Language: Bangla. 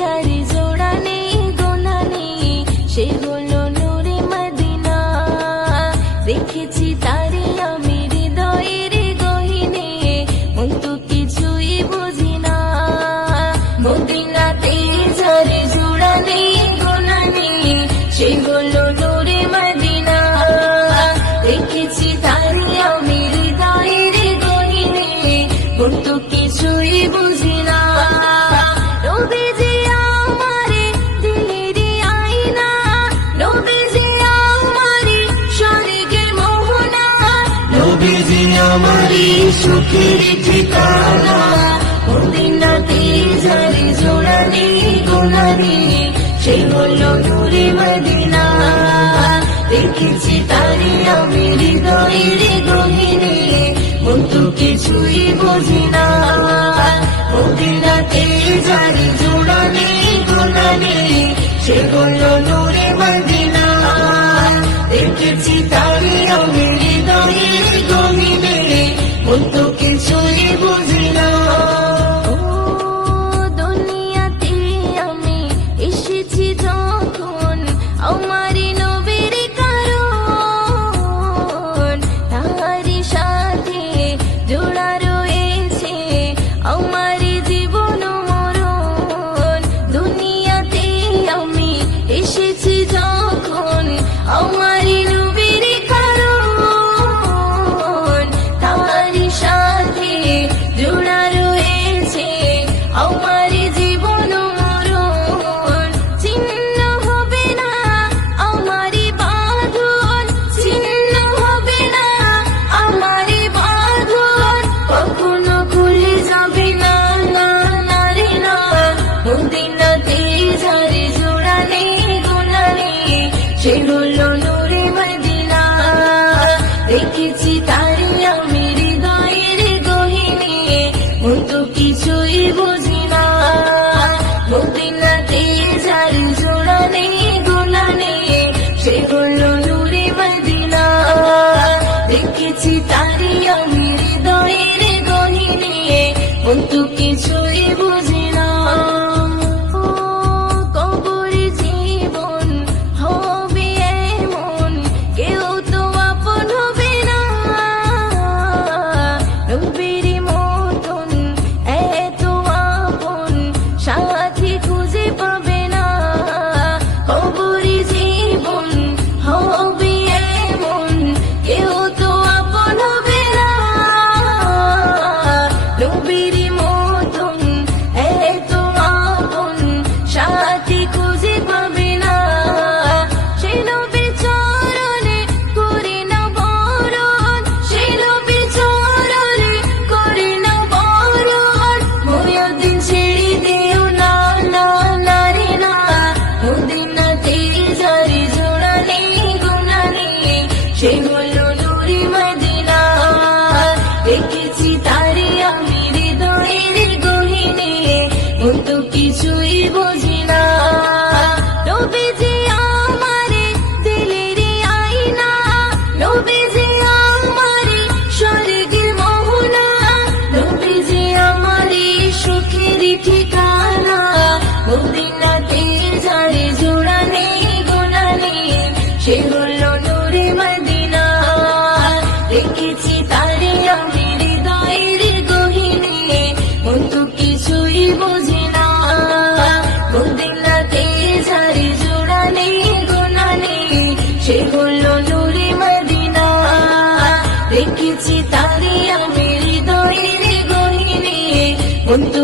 যারে জোড়া নেই গোনা নেই, সে হলো নূরে মদিনা। দেখেছি তারে আমি হৃদয়ের গহীনে, মন তো কিছুই বুঝি না। মদিনাতে যারে জোড়া নেই গোনা নেই, সে হলো নূরে মদিনা। দেখেছি তারে আমি হৃদয়ের গহীনে, মন তো কিছুই বুঝি না। নবীজি আমারে দিলেরই আয়না, নবীজি আমারে স্বর্গের মোহনা, নবীজি আমারই সুখের ঠিকানা। মদিনাতে যারে জোড়া নেই গোনা নেই, সে হলো নূরে মদিনা। দেখেছি তারে আমি হৃদয়ের গহীনে, মন তো কিছুই বুঝি না। মদিনাতে যারে জোড়া নেই গোনা নেই, সে হলো নূরে মদিনা। দেখেছি তারে আমি হৃদয়ের গহীনে, মন তো কিছুই বুঝি না। ও দুনিয়াতে আমি এসেছি যখন, আমারই নবীর কারণ, তাহারি সাথে জোড়া রয়েছে আমার জীবন মরণ। দুনিয়াতে আমি এসেছি যখন, আমারই নবীর কারণ, তাহারি সাথে জোড়া রয়েছে আমার জীবন মরণ। ছিন্ন হবে না আমারই বাঁধন, ছিন্ন হবে না আমারই বাঁধন, কখনো খুলে যাবে না, না না রে না। মদিনাতে যারে জোড়া নেই গোনা নেই, সে হলো নূরে মদিনা। দেখেছি তারে আমি হৃদয়ের গহীনে, মন তো কিছুই বুঝি না। মদিনাতে যারে জোড়া নেই গোনা নেই, সে হলো নূরে মদিনা। দেখেছি তারে আমি হৃদয়ের গহীনে, মন তো কিছুই বুঝি না। ও কবরে জীবন হবে এমন, কেউ তো আপন হবে না। নবীর মতন এত আপন সাথী খুঁজে পাবে না। কবরে জীবন হবে এমন, কেউ তো আপন হবে না। নবীর মতন এত আপন সাথী খুঁজে পাবে না। সে নবীর চরণে করে না বরণ, সে নবীর চরণে করে না বরণ। মুয়াজ্জিন ছেড়ে দিও না, না না রে না। মদিনাতে যারে জোড়া নেই গোনা নেই, সে হলো নূরে মদিনা। দেখেছি তারে আমি হৃদয়ের গহীনে, মন তো কিছুই বুঝি না। নবীজি আমারে দিলেরই আয়না, নবীজি আমারে স্বর্গের মোহনা, নবীজি আমারে সুখের ঠিকানা। মদিনাতে যারে জোড়া নেই গোনা নেই, সে হলো নূরে মদিনা। দেখেছি তারে আমি হৃদয়ের গহীনে, মন তো কিছুই বুঝি না। মদিনাতে যারে জোড়া নেই গোনা নেই, সে হলো নূরে মদিনা। দেখেছি তারে আমি হৃদয়ের গহীনে, মন তো